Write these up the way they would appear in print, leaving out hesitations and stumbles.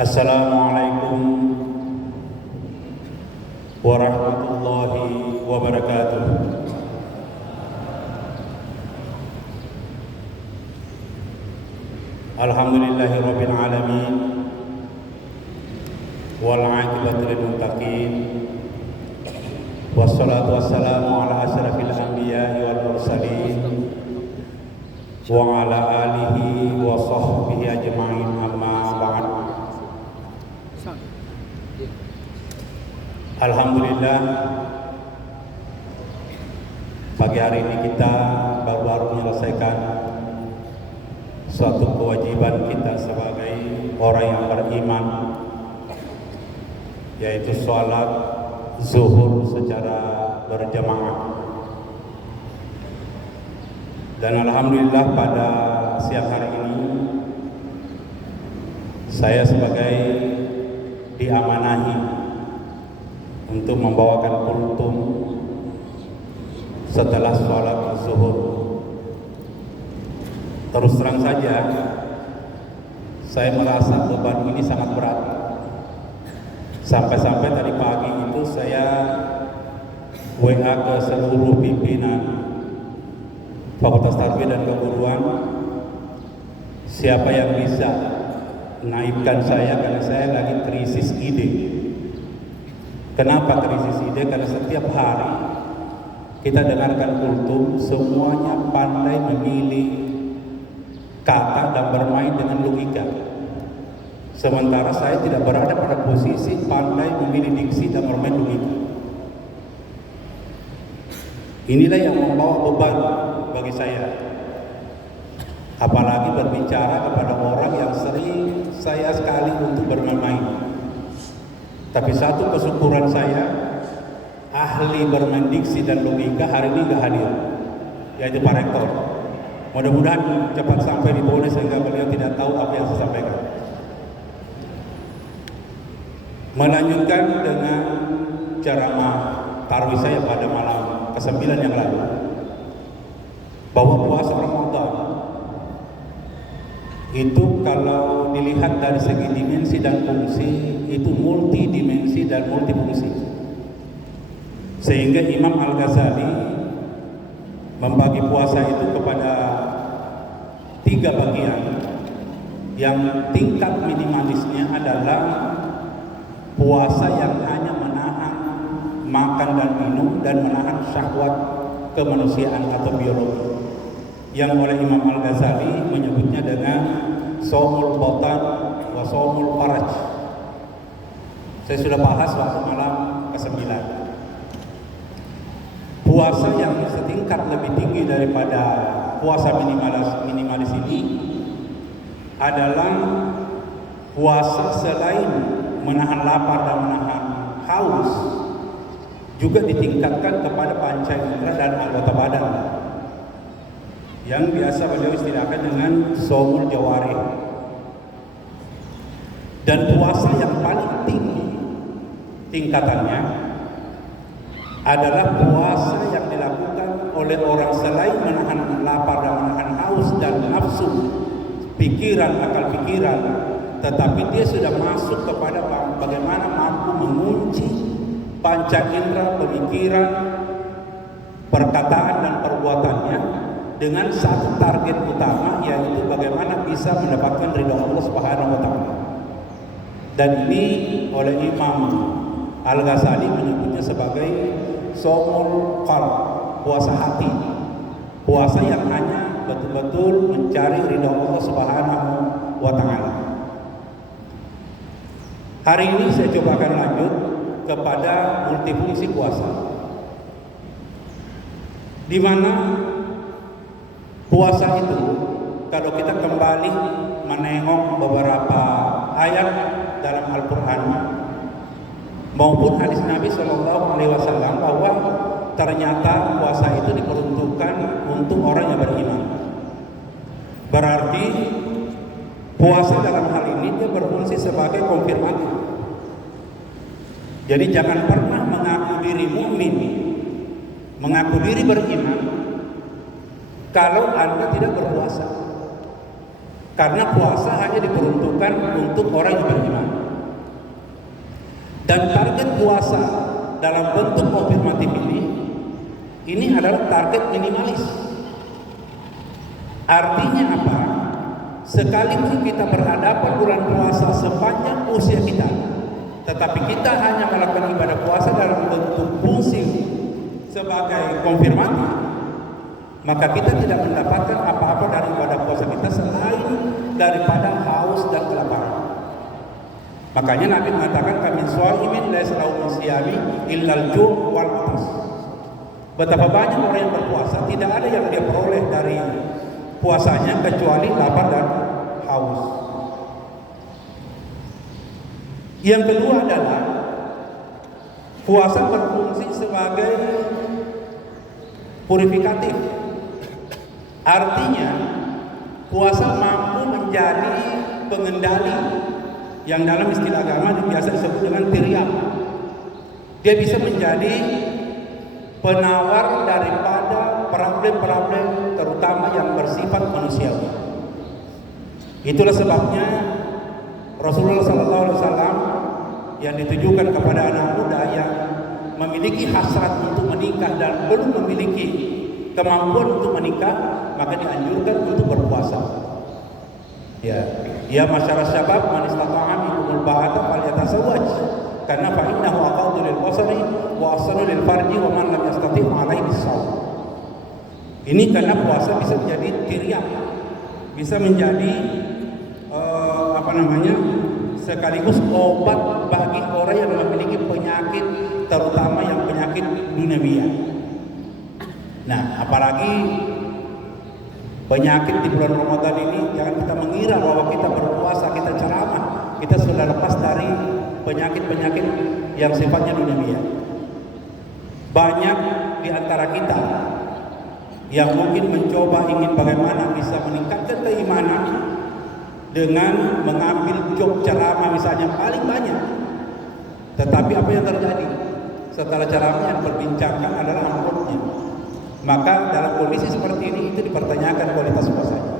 Assalamualaikum warahmatullahi wabarakatuh. Alhamdulillahirabbil alamin wal 'aqibatu lil muttaqin wassalatu wassalamu ala asyrafil anbiya'i wal mursalin wa ala alihi wa sahbihi ajma'in, amma ba'd. Alhamdulillah, pagi hari ini kita baru menyelesaikan suatu kewajiban kita sebagai orang yang beriman, yaitu sholat zuhur secara berjamaah. Dan alhamdulillah pada siang hari ini saya sebagai diamanahi untuk membawakan kultum setelah sholat zuhur. Terus terang saja, saya merasa beban ini sangat berat. Sampai-sampai tadi pagi itu saya WA ke seluruh pimpinan Fakultas Tarbiyah dan Keguruan, siapa yang bisa naikkan saya karena saya lagi krisis ide. Kenapa krisis ide? Karena setiap hari kita dengarkan kultum, semuanya pandai memilih kata dan bermain dengan logika. Sementara saya tidak berada pada posisi pandai memilih diksi dan bermain logika. Inilah yang membawa beban bagi saya. Apalagi berbicara kepada orang yang sering saya sekali untuk bermain-main. Tapi satu kesyukuran saya, ahli bermain diksi dan logika hari ini gak hadir, yaitu Pak Rektor. Mudah-mudahan cepat sampai di Bone sehingga beliau tidak tahu apa yang saya sampaikan. Melanjutkan dengan ceramah tarawih saya pada malam ke-9 yang lalu, bahwa puasa Ramadan itu kalau dilihat dari segi dimensi dan fungsi itu multidimensi dan multifungsi. Sehingga Imam Al-Ghazali membagi puasa itu kepada 3 bagian. Yang tingkat minimalisnya adalah puasa yang hanya menahan makan dan minum dan menahan syahwat kemanusiaan atau biologi, yang oleh Imam Al-Ghazali menyebutnya dengan shaumul batan wa shaumul faraj. Saya sudah bahas waktu malam ke-9. Puasa yang setingkat lebih tinggi daripada puasa minimalis ini adalah puasa selain menahan lapar dan menahan haus, juga ditingkatkan kepada panca indera dan anggota badan, yang biasa beliau istilahkan dengan shaumul jawarih. Dan puasa yang paling tinggi tingkatannya adalah puasa yang dilakukan oleh orang selain menahan lapar dan menahan haus dan nafsu pikiran, akal pikiran, tetapi dia sudah masuk kepada bagaimana mampu mengunci panca indera, pemikiran, perkataan dan perbuatannya dengan satu target utama, yaitu bagaimana bisa mendapatkan ridha Allah Subhanahu wa taala. Dan ini oleh Imam Al-Ghazali menyebutnya sebagai shaumul qalb, puasa hati. Puasa yang hanya betul-betul mencari ridha Allah Subhanahu wa taala. Hari ini saya coba akan lanjut kepada multifungsi puasa, di mana puasa itu kalau kita kembali menengok beberapa ayat dalam Al-Quran maupun hadis Nabi SAW, bahwa ternyata puasa itu diperuntukkan untuk orang yang beriman. Berarti puasa dalam hal ini dia berfungsi sebagai konfirmatif. Jadi jangan pernah mengaku diri mukmin, mengaku diri beriman kalau Anda tidak berpuasa. Karena puasa hanya diperuntukkan untuk orang yang beriman. Dan target puasa dalam bentuk konfirmatif ini adalah target minimalis. Artinya apa? Sekalipun kita berhadapan bulan puasa sepanjang usia kita, tetapi kita hanya melakukan ibadah puasa dalam bentuk fungsi sebagai konfirmatif, maka kita tidak mendapatkan apa-apa dari ibadah puasa kita selain daripada haus dan kelaparan. Makanya Nabi mengatakan kami shaimin laisa lahu min siyami illal ju' wal 'atas. Betapa banyak orang yang berpuasa tidak ada yang dia peroleh dari puasanya kecuali lapar dan haus. Yang kedua adalah puasa berfungsi sebagai purifikatif. Artinya puasa mampu menjadi pengendali yang dalam istilah agama biasa disebut dengan tiryaq. Dia bisa menjadi penawar daripada problem-problem terutama yang bersifat manusiawi. Itulah sebabnya Rasulullah SAW yang ditujukan kepada anak muda yang memiliki hasrat untuk menikah dan belum memiliki kemampuan untuk menikah, maka dianjurkan untuk berpuasa. Ya masyarakat syabab man istata'a minkumul ba'ata falyatasawwaj karena fa innahu aqaddu lil basari wa ahsanu lil farji wa man lam yastati' alaihi bis-shaum. Ini karena puasa bisa menjadi tiryaq, bisa menjadi sekaligus obat bagi orang yang memiliki penyakit, terutama yang penyakit duniawi. Nah, apalagi penyakit di bulan Ramadan ini, jangan kita mengira bahwa kita berpuasa, kita ceramah, kita sudah lepas dari penyakit-penyakit yang sifatnya duniawi. Banyak di antara kita yang mungkin mencoba ingin bagaimana bisa meningkatkan keimanan dengan mengambil job ceramah misalnya paling banyak. Tetapi apa yang terjadi? Setelah ceramah yang diperbincangkan adalah amplopnya. Maka dalam kondisi seperti ini itu dipertanyakan kualitas puasanya.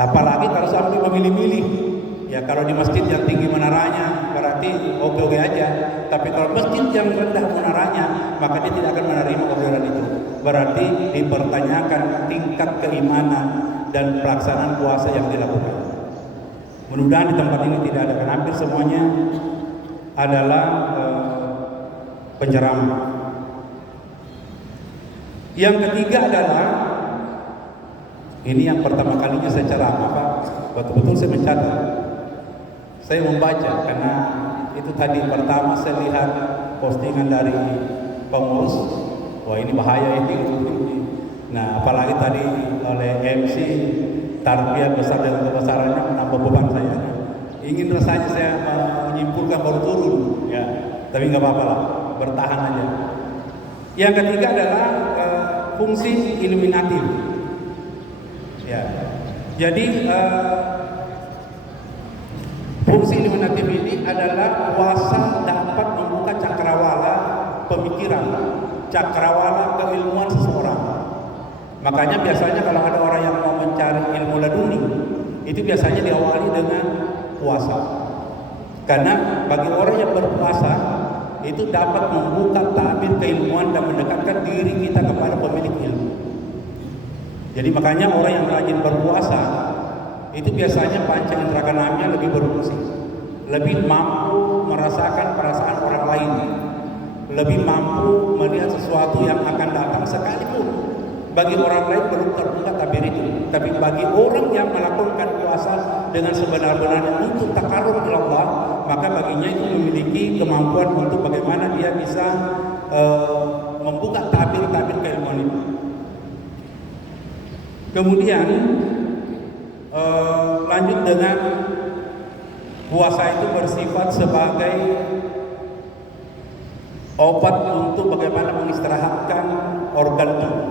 Apalagi kalau sampai memilih-milih. Ya kalau di masjid yang tinggi menaranya berarti oke-oke aja. Tapi kalau masjid yang rendah menaranya, maka dia tidak akan menerima orderan itu. Berarti dipertanyakan tingkat keimanan dan pelaksanaan puasa yang dilakukan. Mudah-mudahan di tempat ini tidak ada, karena hampir semuanya adalah penceramah. Yang ketiga adalah, ini yang pertama kalinya saya ceramah, Pak. Betul-betul saya mencatat, saya membaca, karena itu tadi pertama saya lihat postingan dari pengurus, wah ini bahaya ini. Nah apalagi tadi oleh MC tarbiyah besar dan kebesarannya menambah beban saya. Ingin rasanya saya menyimpulkan baru turun, ya. Tapi nggak apa-apa lah, bertahan aja. Yang ketiga adalah fungsi iluminatif. Ya, jadi fungsi iluminatif ini adalah puasa dapat membuka cakrawala pemikiran, cakrawala keilmuan seseorang. Makanya biasanya kalau ada orang yang mau mencari ilmu laduni, itu biasanya diawali dengan puasa. Karena bagi orang yang berpuasa, itu dapat membuka tabir keilmuan dan mendekatkan diri kita kepada pemilik ilmu. Jadi makanya orang yang rajin berpuasa, itu biasanya panca indera keenamnya lebih berfungsi, lebih mampu merasakan perasaan orang lain, lebih mampu melihat sesuatu yang akan datang sekalipun bagi orang lain belum terbuka tabir itu. Tapi bagi orang yang melakukan puasa dengan sebenar-benarnya untuk takarrub ila Allah, maka baginya itu memiliki kemampuan untuk bagaimana dia bisa membuka tabir-tabir keilmuan itu. Kemudian lanjut dengan puasa itu bersifat sebagai obat untuk bagaimana mengistirahatkan organ tubuh.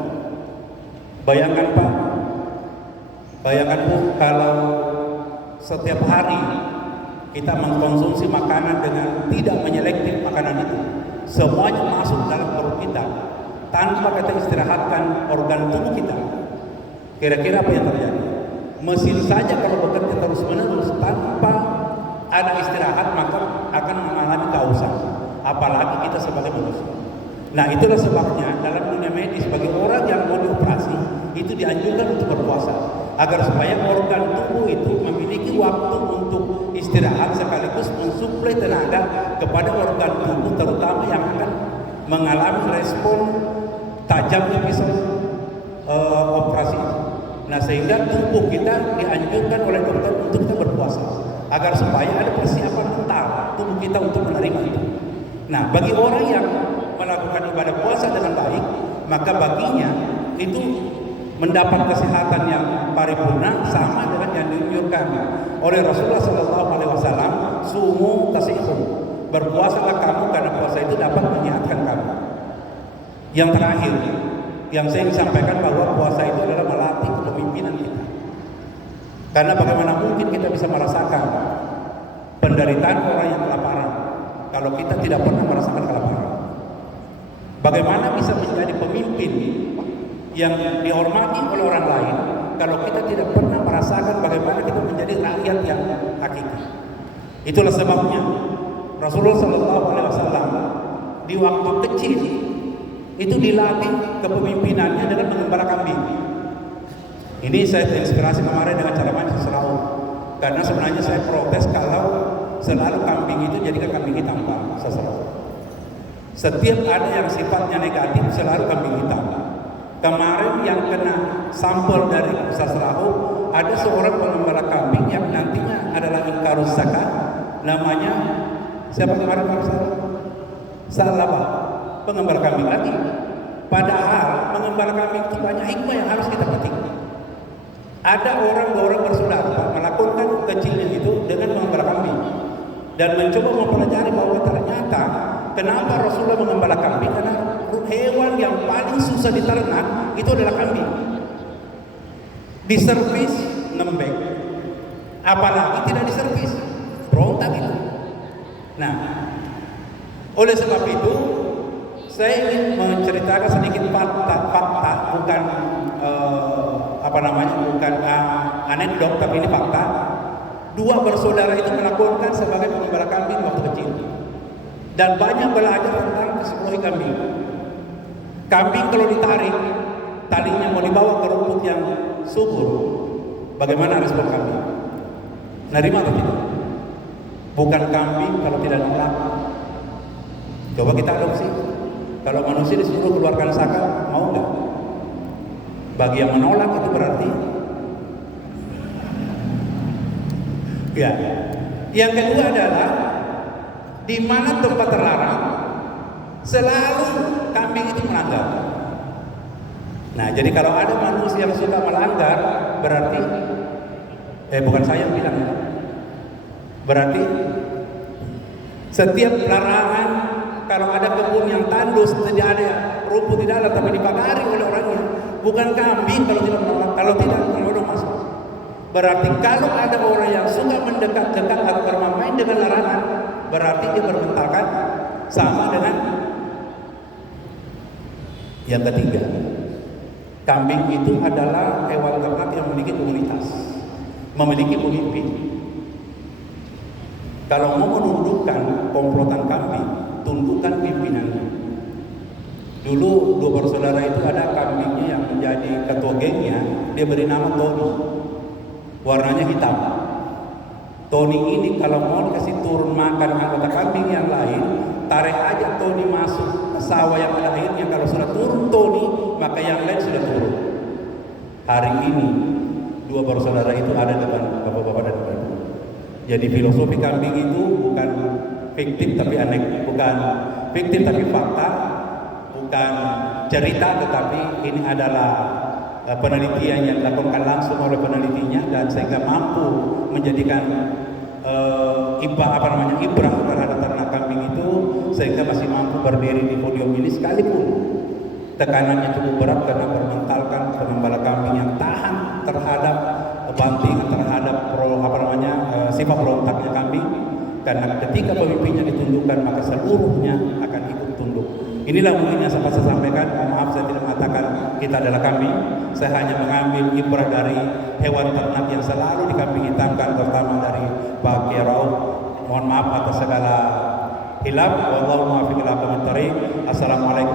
Bayangkan Pak, bayangkan Bu, kalau setiap hari kita mengkonsumsi makanan dengan tidak menyelektif makanan itu, semuanya masuk dalam perut kita tanpa kita istirahatkan organ tubuh kita. Kira-kira apa yang terjadi? Mesin saja kalau bekerja terus-menerus tanpa ada istirahat, maka akan akan mengalami kehausan, apalagi kita sebagai manusia. Nah, itulah sebabnya dalam dunia medis bagi orang yang mau dioperasi itu dianjurkan untuk berpuasa agar supaya organ tubuh itu memiliki waktu untuk istirahat sekaligus mensuplai tenaga kepada organ tubuh terutama yang akan mengalami respon tajamnya pisau operasi. Nah, sehingga tubuh kita dianjurkan oleh dokter untuk kita berpuasa agar supaya ada persiapan mental tubuh kita untuk menerima itu. Nah, bagi orang yang melakukan ibadah puasa dengan baik, maka baginya itu mendapat kesehatan yang paripurna sama dengan yang dianjurkan oleh Rasulullah SAW. Sumu tasihhu, berpuasalah kamu karena puasa itu dapat menyehatkan kamu. Yang terakhir yang saya ingin sampaikan bahwa puasa itu adalah melatih kepemimpinan kita. Karena bagaimana mungkin kita bisa merasakan penderitaan orang yang kelaparan kalau kita tidak pernah merasakan kelaparan? Bagaimana bisa menjadi pemimpin yang dihormati oleh orang lain kalau kita tidak pernah merasakan bagaimana kita menjadi rakyat yang hakiki? Itulah sebabnya Rasulullah SAW di waktu kecil itu dilatih kepemimpinannya dengan mengembala kambing. Ini saya terinspirasi kemarin dengan cara main seserau, karena sebenarnya saya protes kalau selalu kambing itu jadikan kambing hitam Pak seserau. Setiap ada yang sifatnya negatif selalu kambing hitam. Kemarin yang kena sampel dari seserau ada seorang pengembala kambing yang nantinya adalah ingkarus zakat, namanya siapa kemarin Pak? Salah Pak, pengembala kambing lagi. Padahal pengembala kambing itu banyak hikmah yang harus kita petik. Ada dua orang bersaudara melakukan kecilnya itu dengan mengembala kambing dan mencoba mempelajari bahwa ternyata kenapa Rasulullah mengembala kambing, karena hewan yang paling susah diternak itu adalah kambing. Diservis ngembek, apalagi tidak diservis berontak itu. Nah, oleh sebab itu saya ingin menceritakan sedikit fakta, bukan bukan anekdot, tapi ini fakta. Dua bersaudara itu melakukan sebagai pengembala kambing waktu kecil dan banyak belajar tentang psikologi kambing. Kambing kalau ditarik talinya mau dibawa ke rumput yang subur, bagaimana respon kambing? Nerima atau tidak? Bukan kambing kalau tidak nolak. Coba kita adopsi. Kalau manusia disuruh keluarkan zakat, mau nggak? Bagi yang menolak itu berarti ya. Yang kedua adalah di mana tempat terlarang selalu kambing itu melanggar. Nah, jadi kalau ada manusia yang suka melanggar berarti bukan saya yang bilang ya. Berarti setiap larangan, kalau ada kebun yang tandus tidak ada rumput di dalam tapi dipagari oleh orangnya, bukan kambing kalau tidak menolak masuk. Berarti kalau ada orang yang suka mendekat-dekat atau bermain dengan larangan, berarti dia berbentalkan sama dengan yang ketiga. Kambing itu adalah hewan ternak yang memiliki komunitas, memiliki pemimpin. Kalau mau menundukkan komplotan kambing, tundukkan pimpinannya. Dulu dua bersaudara itu ada kambingnya yang menjadi ketua gengnya, dia beri nama Tony, warnanya hitam. Tony ini kalau mau dikasih turun makan anggota kambing yang lain, tarik aja Tony masuk ke sawah yang ada airnya. Kalau sudah turun Tony, maka yang lain sudah turun. Hari ini dua bersaudara itu ada depan bapak-bapak dan ibu. Jadi filosofi kambing itu bukan fiktif tapi bukan fiktif tapi fakta, bukan cerita, tetapi ini adalah penelitian yang dilakukan langsung oleh penelitinya dan sehingga mampu menjadikan ibrah terhadap ternak kambing itu, sehingga masih mampu berdiri di podium ini sekalipun tekanannya cukup berat karena bermentalkan pengembala kambing yang tahan terhadap bantingan, terhadap sifat berontaknya kambing. Karena ketika pemimpinnya ditundukkan maka seluruhnya akan ikut tunduk. Inilah mungkin yang sempat saya sampaikan. Maaf saya tidak mengatakan kita adalah kambing. Saya hanya mengambil ibrah dari hewan ternak yang selalu dikambing hitamkan, terutama dari Pak Kiai Rauf Mohon maaf atas segala hilaf. Wallahu muwaffiq ila aqwamit thoriq. Assalamualaikum